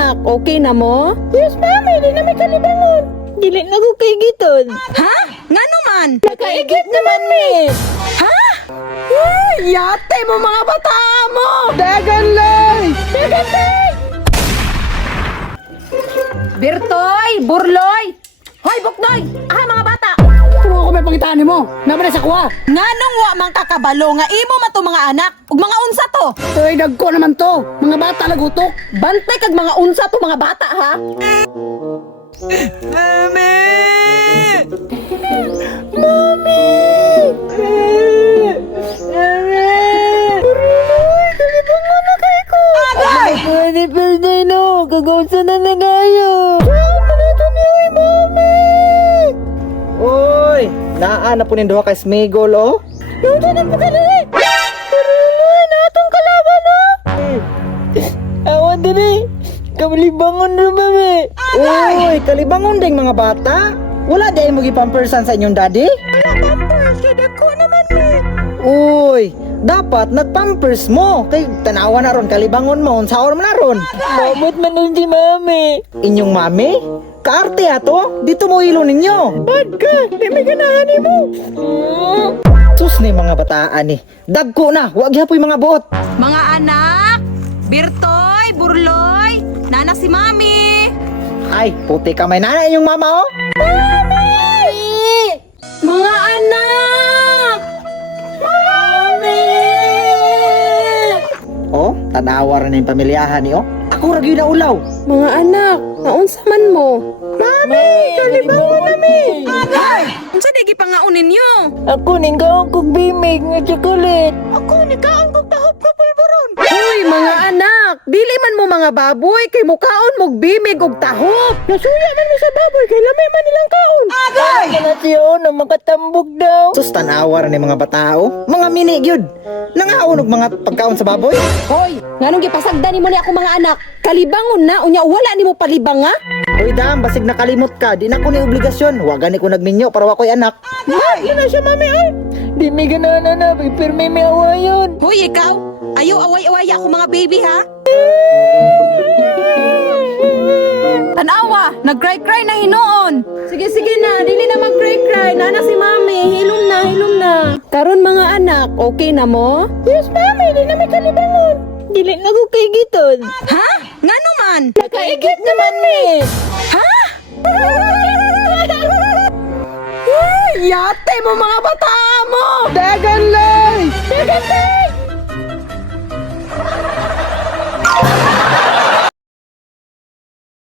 anak, okay na mo? Yes, mami, di na may kalibangon. Dili na ko kay giton. Ha? Nga naman? Nakaigit naman, mi. Ha? Ay, yate mo mga bata mo! Dagan lay! Dagan lay! Birtoy! Burloy! Hoy, Buknoy! Ah, mga bata! Puro ako may pangitaan mo. Naman na sa kuha. Nga nung wa mang kakabalo nga imo man to mga anak ug mga unsa to? Ay, dagko naman to. Mga bata lagutok. Bantay kag mga unsa to mga bata ha? Pwede pwede no, kagawsa na na kayo. Uy, naa na po ninduha kay Smigol, oh. Yung na po kanili. Turuloy na atong kalaban no. Awan diri. Kamalibangon na mami. Uy, kalibangon ding mga bata. Wala dahil mo gipampersan sa inyong daddy? Pampers, kada ko naman mi. Uy, dapat nagpampers mo. Kay tanawa na ron, kalibangon mo, unsaon mo na ron. Mabot man nun si mami. Inyong mami? Kaarte ato? Dito mo ilo ninyo. Bad ka, di may ganahan mo. Sus ni mga bataan eh. Dagko na, wag yapoy mga buot. Mga anak! Birtoy! Burloy! Nana si Mami! Ay, puti kamay na inyong mama, oh. Mga anak! Oh, tanawa rin yung pamilyahan ni, oh. Ako rag yun na ulaw. Mga anak, naunsa man mo? Mami, kalibangon nami. Unsa di gipangaunin niyo? Ako ning kaong kog bimig nga chocolate. Ako ni kaong kog tahop ka pulburon. Hoy, mga anak, dili man mo mga baboy kay mukaon mog bimig og tahop. Nasuya man mo sa baboy kay lamay man nilang kaon. Agay! Kana siyo na makatambog daw. Sus, tanawa rin yung mga batao. Mga mini gyud. Nangaon og mga pagkaon sa baboy. Hoy! Nganong gipasagdan nimo ni ako mga anak? Kalibangon na, unya wala nimo palibang ha? Uy, dam, basig nakalimot ka. Di na ko ni obligasyon. Wagan ko nagminyo para wakoy anak. Ay, yun na siya mami ay. Di may ganana na, pirmi may awayon. Hoy, ikaw! Ayaw away-away ako mga baby ha? Tanawa! Nag-cry-cry na hinoon! Sige, sige na, dili na mag-cry-cry. Nana si mami, hilom na, hilom na. Karon mga anak, okay na mo? Yes, mami, di na may kalibangon. Dili na ko kay giton. Ha? Nga naman? Nakaigit naman, mi. Ha? Ay, yate mo mga bata mo. Dagan lay. Dagan lay.